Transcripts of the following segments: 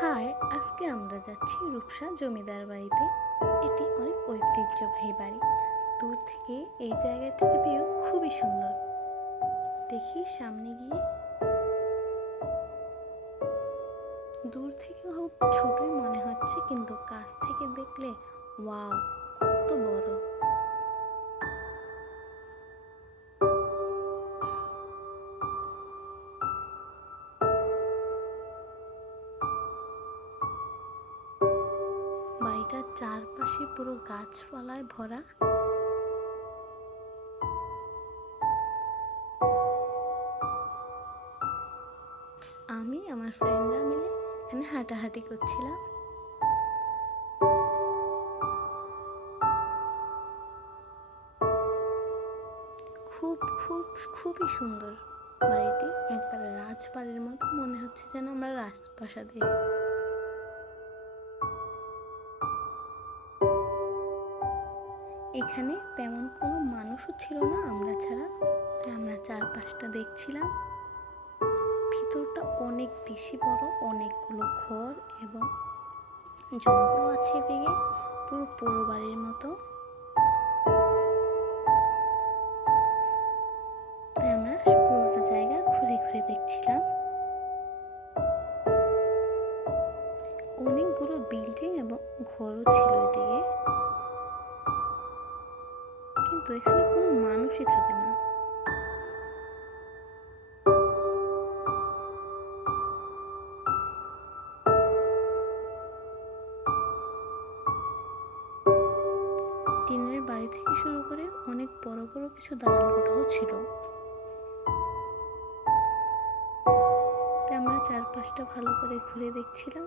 High আজকে আমরা যাচ্ছি রূপসা জমিদার বাড়িতে। এটি অনেক ঐতিহ্যবাহী বাড়ি। দূর থেকে এই জায়গাটির ভিউ খুবই সুন্দর। দেখি সামনে গিয়ে। দূর থেকে খুব ছোটই মনে হচ্ছে, কিন্তু কাছ থেকে দেখলে, ওয়াও, কত বড়। বাড়িটার চারপাশে পুরো গাছপালায় ভরা। আমি, আমার ফ্রেন্ডরা মিলে এখানে হাঁটাহাঁটি করছিলাম। খুব খুব, খুবই সুন্দর বাড়িটি। একবারে রাজবাড়ির মতো মনে হচ্ছে যেন আমরা রাজপ্রাসাদে। এখানে তেমন কোনো মানুষও ছিল না, আমরা ছাড়া। আমরা চারপাশটা দেখছিলাম। ভিতরটা অনেক বেশি বড়, অনেকগুলো ঘর এবং জঙ্গল আছে এদিকে, পুরো পোড়ো বাড়ির মতো। তাই আমরা পুরোটা জায়গা ঘুরে ঘুরে দেখছিলাম। অনেকগুলো বিল্ডিং এবং ঘরও ছিল এদিকে। কিন্তু এখানে কোনো মানুষই থাকে না। টিনের বাড়ি থেকে শুরু করে অনেক বড় বড় কিছু দালান কোঠাও ছিল। তাই আমরা চারপাশটা ভালো করে ঘুরে দেখছিলাম।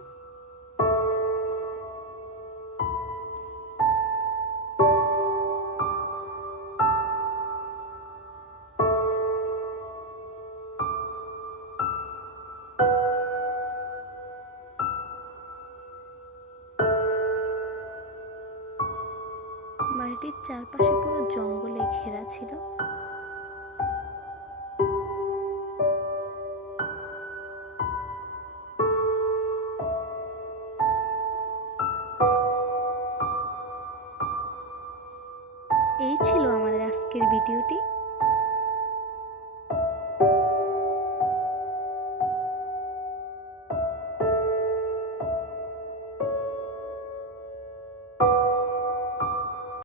বাড়িটির চারপাশে পুরো জঙ্গলে ঘেরা ছিল। এই ছিল আমাদের আজকের ভিডিওটি।